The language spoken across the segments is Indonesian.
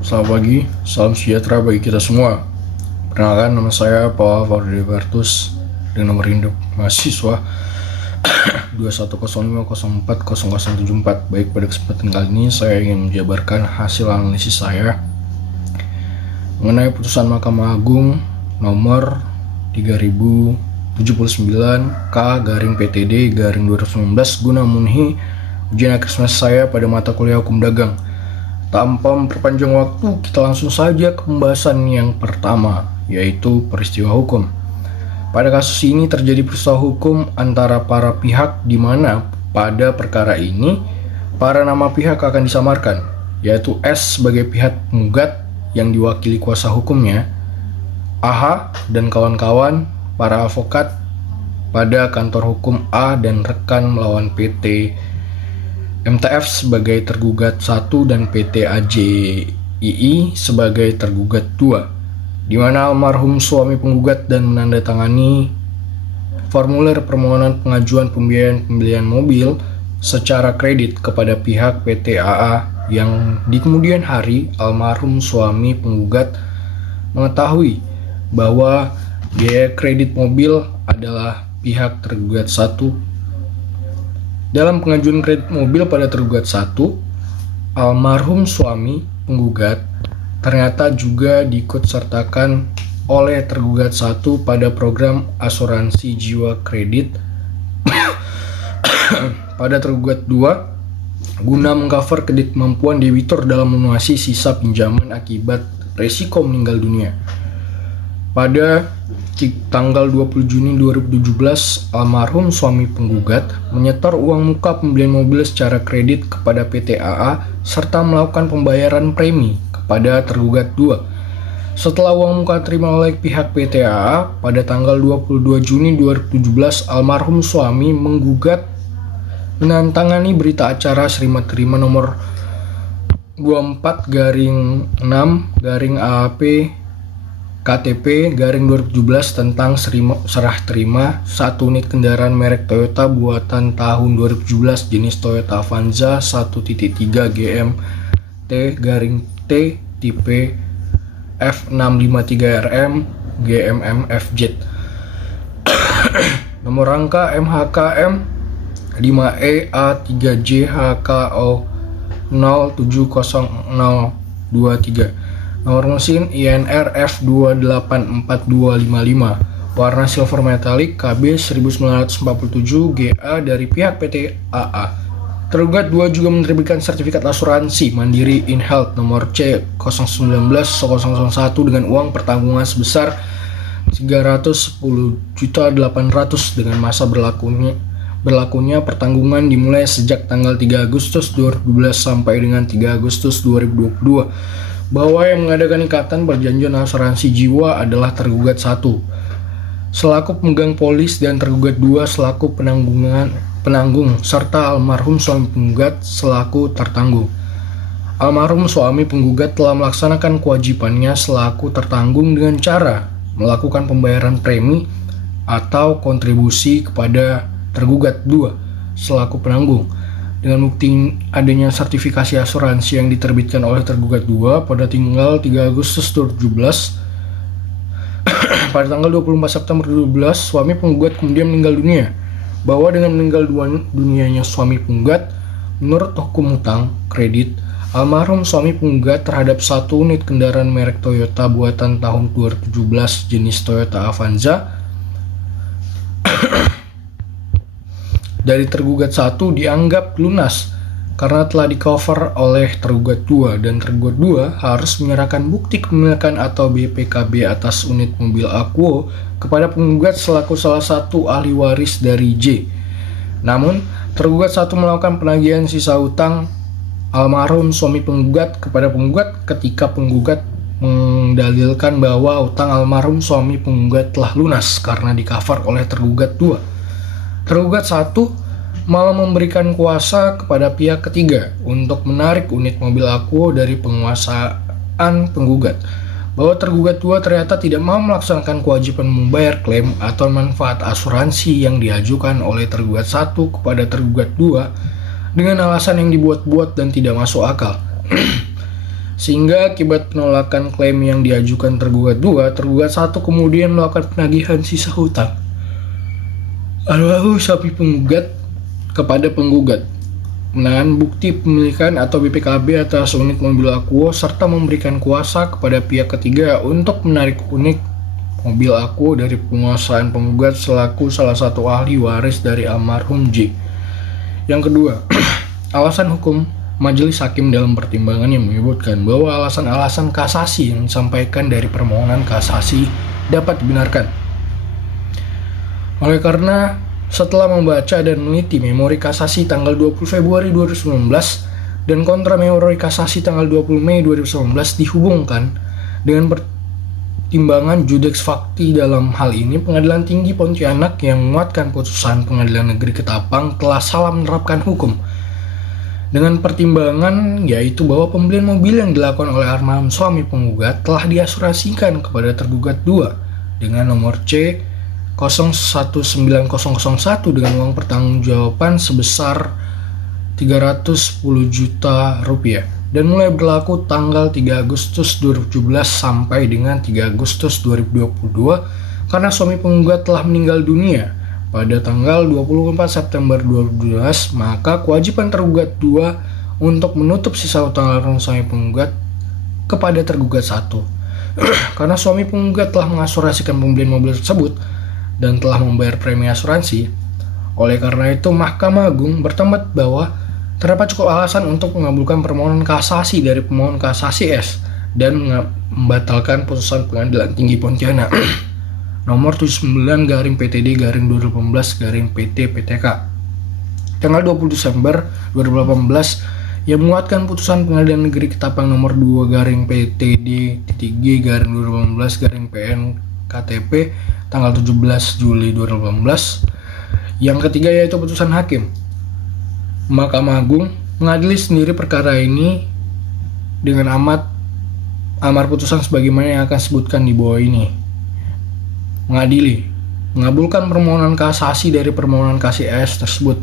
Selamat pagi, salam sejahtera bagi kita semua. Perkenalkan, nama saya Paul Vardibertus dengan nomor induk mahasiswa 21050400074. Baik, pada kesempatan kali ini saya ingin menjabarkan hasil analisis saya mengenai putusan Mahkamah Agung nomor 3079K/PTD/2019 guna memenuhi ujian akhir semester saya pada mata kuliah Hukum Dagang. Tanpa memperpanjang waktu, kita langsung saja ke pembahasan yang pertama, yaitu peristiwa hukum. Pada kasus ini terjadi peristiwa hukum antara para pihak di mana pada perkara ini para nama pihak akan disamarkan, yaitu S sebagai pihak penggugat yang diwakili kuasa hukumnya, AH dan kawan-kawan para advokat pada kantor hukum A dan rekan melawan PT MTF sebagai tergugat 1 dan PT AJII sebagai tergugat 2, di mana almarhum suami penggugat dan menandatangani formulir permohonan pengajuan pembiayaan pembelian mobil secara kredit kepada pihak PT AA yang di kemudian hari almarhum suami penggugat mengetahui bahwa biaya kredit mobil adalah pihak tergugat 1. Dalam pengajuan kredit mobil pada tergugat 1, almarhum suami penggugat ternyata juga diikutsertakan oleh tergugat 1 pada program asuransi jiwa kredit pada tergugat 2 guna mengcover ketidakmampuan debitur dalam melunasi sisa pinjaman akibat resiko meninggal dunia. Pada tanggal 20 Juni 2017, almarhum suami penggugat menyetor uang muka pembelian mobil secara kredit kepada PT AA serta melakukan pembayaran premi kepada tergugat 2. Setelah uang muka terima oleh pihak PT AA, pada tanggal 22 Juni 2017, almarhum suami menggugat menandatangani berita acara serima terima nomor 24/6/AAP KTP/2017 tentang serah terima 1 unit kendaraan merek Toyota buatan tahun 2017 jenis Toyota Avanza 1.3 GMT-T tipe F653RM GMMFZ nomor rangka MHKM 5EA3JHKO 070023, nomor mesin INR F2844255, warna silver metallic KB 1947 GA dari pihak PT AA. Tergugat 2 juga menerbitkan sertifikat asuransi Mandiri InHealth nomor C019-001 dengan uang pertanggungan sebesar 310.800.000 dengan masa berlakunya pertanggungan dimulai sejak tanggal 3 Agustus 2012 sampai dengan 3 Agustus 2022. Bahwa yang mengadakan ikatan perjanjian asuransi jiwa adalah tergugat 1 selaku pemegang polis dan tergugat 2 selaku penanggung serta almarhum suami penggugat selaku tertanggung. Almarhum suami penggugat telah melaksanakan kewajibannya selaku tertanggung dengan cara melakukan pembayaran premi atau kontribusi kepada tergugat 2 selaku penanggung. Dengan bukti adanya sertifikasi asuransi yang diterbitkan oleh tergugat 2 pada tanggal 3 Agustus 2017, pada tanggal 24 September 2012, suami penggugat kemudian meninggal dunia. Bahwa dengan meninggal dunianya suami penggugat, menurut hukum hutang kredit, almarhum suami penggugat terhadap 1 unit kendaraan merek Toyota buatan tahun 2017 jenis Toyota Avanza dari tergugat 1 dianggap lunas karena telah di-cover oleh tergugat 2 dan tergugat 2 harus menyerahkan bukti kepemilikan atau BPKB atas unit mobil Aquo kepada penggugat selaku salah satu ahli waris dari J. Namun, tergugat 1 melakukan penagihan sisa utang almarhum suami penggugat kepada penggugat ketika penggugat mendalilkan bahwa utang almarhum suami penggugat telah lunas karena di-cover oleh tergugat 2. Tergugat 1 malah memberikan kuasa kepada pihak ketiga untuk menarik unit mobil Aquo dari penguasaan penggugat. Bahwa tergugat 2 ternyata tidak mau melaksanakan kewajiban membayar klaim atau manfaat asuransi yang diajukan oleh tergugat 1 kepada tergugat 2 dengan alasan yang dibuat-buat dan tidak masuk akal. Sehingga akibat penolakan klaim yang diajukan tergugat 2, tergugat 1 kemudian melakukan penagihan sisa hutang sapi penggugat kepada penggugat, menahan bukti pemilikan atau BPKB atas unit mobil Aquo, serta memberikan kuasa kepada pihak ketiga untuk menarik unit mobil Aquo dari penguasaan penggugat selaku salah satu ahli waris dari almarhum J. Yang kedua, alasan hukum. Majelis hakim dalam pertimbangannya menyebutkan bahwa alasan-alasan kasasi yang disampaikan dari permohonan kasasi dapat dibenarkan. Oleh karena setelah membaca dan meneliti memori kasasi tanggal 20 Februari 2019 dan kontra memori kasasi tanggal 20 Mei 2019 dihubungkan dengan pertimbangan Judex Fakti, dalam hal ini Pengadilan Tinggi Pontianak yang menguatkan putusan Pengadilan Negeri Ketapang telah salah menerapkan hukum. Dengan pertimbangan yaitu bahwa pembelian mobil yang dilakukan oleh almarhum suami penggugat telah diasuransikan kepada tergugat 2 dengan nomor C 019001 dengan uang pertanggungjawaban sebesar 310 juta rupiah dan mulai berlaku tanggal 3 Agustus 2017 sampai dengan 3 Agustus 2022 karena suami penggugat telah meninggal dunia pada tanggal 24 September 2012, maka kewajiban tergugat 2 untuk menutup sisa utang almarhum suami penggugat kepada tergugat 1. Karena suami penggugat telah mengasuransikan pembelian mobil tersebut dan telah membayar premi asuransi. Oleh karena itu, Mahkamah Agung berpendapat bahwa terdapat cukup alasan untuk mengabulkan permohonan kasasi dari pemohon kasasi S dan membatalkan putusan Pengadilan Tinggi Pontianak nomor 79/PTD/2018/PT-PTK tanggal 20 Desember 2018 yang menguatkan putusan Pengadilan Negeri Ketapang nomor 2/PTD-G/2018/PN-KTP tanggal 17 Juli 2018. Yang ketiga yaitu putusan hakim. Mahkamah Agung mengadili sendiri perkara ini dengan amar putusan sebagaimana yang akan sebutkan di bawah ini. Mengabulkan permohonan kasasi dari permohonan kasasi S tersebut,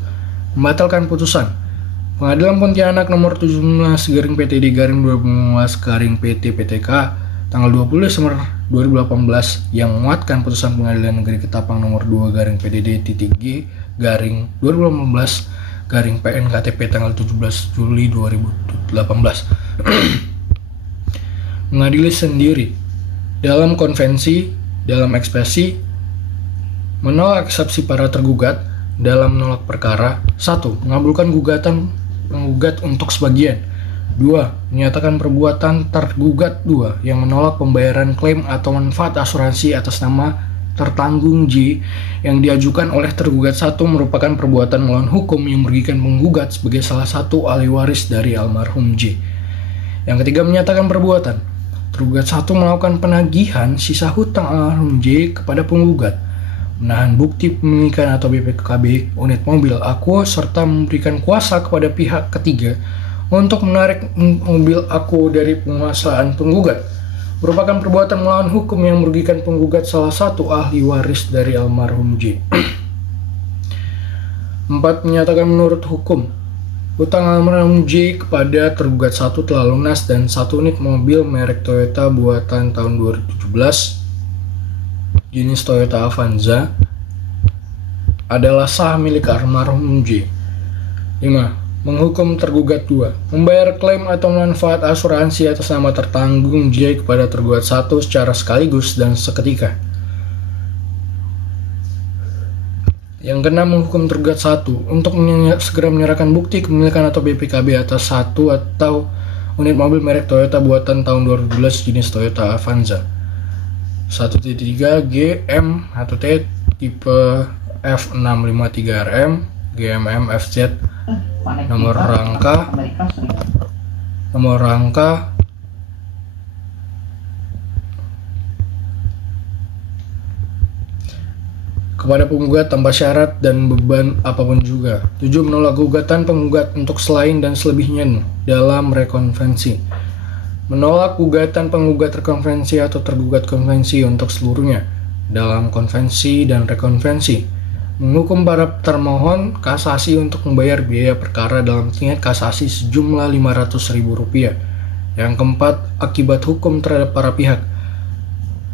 membatalkan putusan Pengadilan Pontianak nomor 17/PTD/2018/PT-PTK tanggal 20 Desember 2018 yang menguatkan putusan Pengadilan Negeri Ketapang nomor 2/PTD-2018/PN-KTP tanggal 17 Juli 2018. Mengadili sendiri dalam ekspresi menolak eksepsi para tergugat dalam menolak perkara. 1. Mengabulkan gugatan penggugat untuk sebagian. 2. Menyatakan perbuatan tergugat 2 yang menolak pembayaran klaim atau manfaat asuransi atas nama tertanggung J yang diajukan oleh tergugat 1 merupakan perbuatan melawan hukum yang merugikan penggugat sebagai salah satu ahli waris dari almarhum J. Yang ketiga, menyatakan perbuatan tergugat 1 melakukan penagihan sisa hutang almarhum J kepada penggugat, menahan bukti pemilikan atau BPKB unit mobil Aquo, serta memberikan kuasa kepada pihak ketiga untuk menarik mobil Aquo dari penguasaan penggugat, merupakan perbuatan melawan hukum yang merugikan penggugat salah satu ahli waris dari almarhum J. 4. Menyatakan menurut hukum hutang almarhum J kepada tergugat 1 telah lunas dan 1 unit mobil merek Toyota buatan tahun 2017 jenis Toyota Avanza adalah sah milik almarhum J. 5. Menghukum tergugat 2 membayar klaim atau manfaat asuransi atas nama tertanggung J kepada tergugat 1 secara sekaligus dan seketika. Yang keenam, menghukum tergugat 1 untuk segera menyerahkan bukti kepemilikan atau BPKB atas 1 atau unit mobil merek Toyota buatan tahun 2012 jenis Toyota Avanza 1.3 GM atau T tipe F653RM GMM FZ nomor rangka kepada penggugat tanpa syarat dan beban apapun juga. 7. Menolak gugatan penggugat untuk selain dan selebihnya dalam rekonvensi. Menolak gugatan penggugat rekonvensi atau tergugat konvensi untuk seluruhnya dalam konvensi dan rekonvensi. Menghukum para termohon kasasi untuk membayar biaya perkara dalam tingkat kasasi sejumlah Rp500.000. Yang keempat, akibat hukum terhadap para pihak.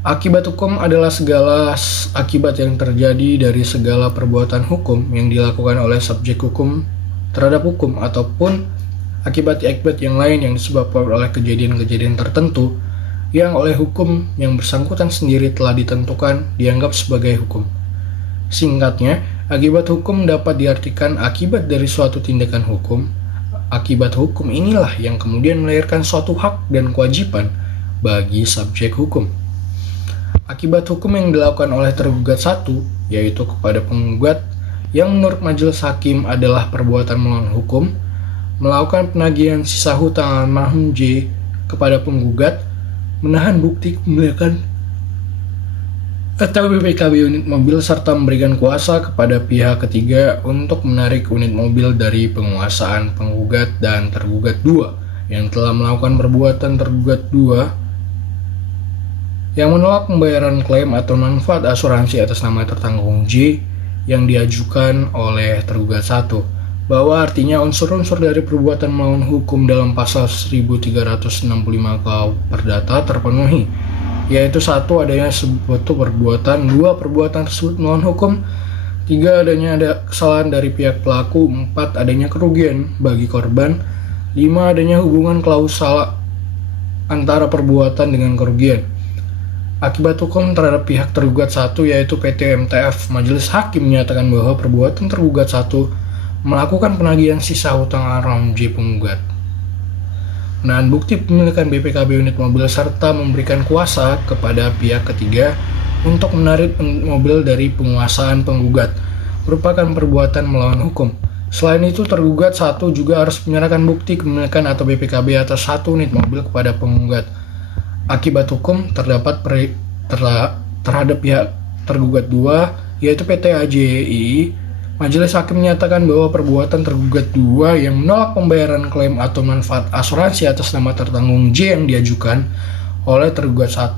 Akibat hukum adalah segala akibat yang terjadi dari segala perbuatan hukum yang dilakukan oleh subjek hukum terhadap hukum, ataupun akibat-akibat yang lain yang disebabkan oleh kejadian-kejadian tertentu yang oleh hukum yang bersangkutan sendiri telah ditentukan dianggap sebagai hukum. Singkatnya, akibat hukum dapat diartikan akibat dari suatu tindakan hukum. Akibat hukum inilah yang kemudian melahirkan suatu hak dan kewajiban bagi subjek hukum. Akibat hukum yang dilakukan oleh tergugat satu, yaitu kepada penggugat, yang menurut majelis hakim adalah perbuatan melawan hukum, melakukan penagihan sisa hutang almarhum J kepada penggugat, menahan bukti kepemilikan atau BPKB unit mobil, serta memberikan kuasa kepada pihak ketiga untuk menarik unit mobil dari penguasaan penggugat dan tergugat 2 yang telah melakukan perbuatan tergugat 2 yang menolak pembayaran klaim atau manfaat asuransi atas nama tertanggung J yang diajukan oleh tergugat 1, bahwa artinya unsur-unsur dari perbuatan melawan hukum dalam pasal 1365 KUH Perdata terpenuhi, yaitu 1. Adanya suatu perbuatan, 2. Perbuatan tersebut melawan hukum, 3. Adanya ada kesalahan dari pihak pelaku, 4. Adanya kerugian bagi korban, 5. Adanya hubungan klausal antara perbuatan dengan kerugian. Akibat hukum terhadap pihak tergugat 1, yaitu PT MTF, majelis hakim menyatakan bahwa perbuatan tergugat 1 melakukan penagihan sisa hutang almarhum J penggugat, menahan bukti pemilikan BPKB unit mobil, serta memberikan kuasa kepada pihak ketiga untuk menarik unit mobil dari penguasaan penggugat, merupakan perbuatan melawan hukum. Selain itu, tergugat 1 juga harus menyerahkan bukti kepemilikan atau BPKB atas 1 unit mobil kepada penggugat. Akibat hukum terdapat terhadap pihak tergugat 2, yaitu PT AJI. Majelis hakim menyatakan bahwa perbuatan tergugat 2 yang menolak pembayaran klaim atau manfaat asuransi atas nama tertanggung J yang diajukan oleh tergugat 1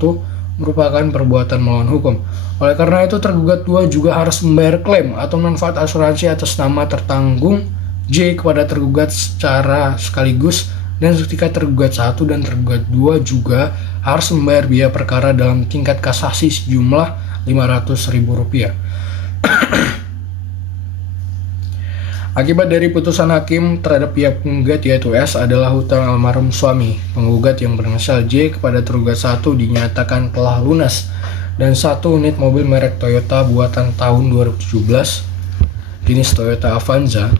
merupakan perbuatan melawan hukum. Oleh karena itu, tergugat 2 juga harus membayar klaim atau manfaat asuransi atas nama tertanggung J kepada tergugat secara sekaligus, dan ketika tergugat 1 dan tergugat 2 juga harus membayar biaya perkara dalam tingkat kasasi sejumlah Rp500.000. Akibat dari putusan hakim terhadap pihak penggugat, yaitu S, adalah hutang almarhum suami penggugat yang berinisial J kepada tergugat 1 dinyatakan telah lunas, dan 1 unit mobil merek Toyota buatan tahun 2017 jenis Toyota Avanza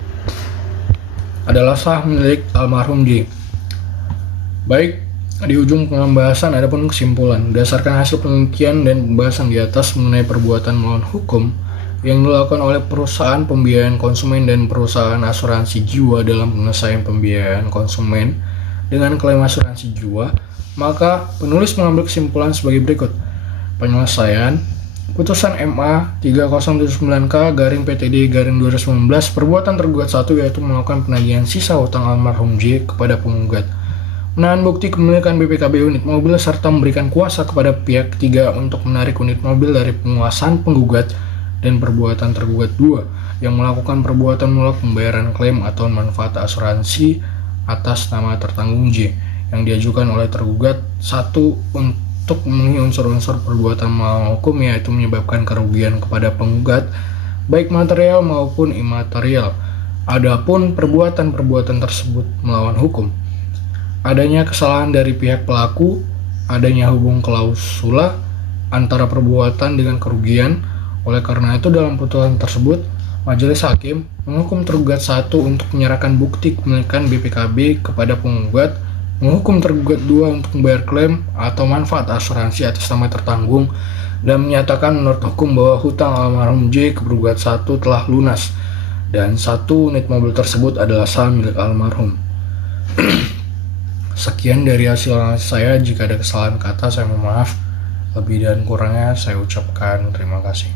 adalah sah milik almarhum J. Baik, di ujung pembahasan ada pun kesimpulan. Berdasarkan hasil penelitian dan pembahasan di atas mengenai perbuatan melawan hukum yang dilakukan oleh perusahaan pembiayaan konsumen dan perusahaan asuransi jiwa dalam penyelesaian pembiayaan konsumen dengan klaim asuransi jiwa, maka penulis mengambil kesimpulan sebagai berikut. Penyelesaian putusan MA 3079K/PTD/2019, perbuatan tergugat 1 yaitu melakukan penagihan sisa hutang almarhum J kepada penggugat, menahan bukti kepemilikan BPKB unit mobil, serta memberikan kuasa kepada pihak ketiga untuk menarik unit mobil dari penguasaan penggugat, dan perbuatan tergugat 2 yang melakukan perbuatan menolak pembayaran klaim atau manfaat asuransi atas nama tertanggung J yang diajukan oleh tergugat 1 untuk memenuhi unsur-unsur perbuatan melawan hukum, yaitu menyebabkan kerugian kepada penggugat baik material maupun imaterial. Adapun perbuatan-perbuatan tersebut melawan hukum, adanya kesalahan dari pihak pelaku, adanya hubung klausula antara perbuatan dengan kerugian. Oleh karena itu, dalam putusan tersebut, majelis hakim menghukum tergugat 1 untuk menyerahkan bukti kepemilikan BPKB kepada penggugat, menghukum tergugat 2 untuk membayar klaim atau manfaat asuransi atas nama tertanggung, dan menyatakan menurut hukum bahwa hutang almarhum J ke penggugat 1 telah lunas, dan 1 unit mobil tersebut adalah sah milik almarhum. Sekian dari hasil analisis saya. Jika ada kesalahan kata, saya mohon maaf. Lebih dan kurangnya saya ucapkan terima kasih.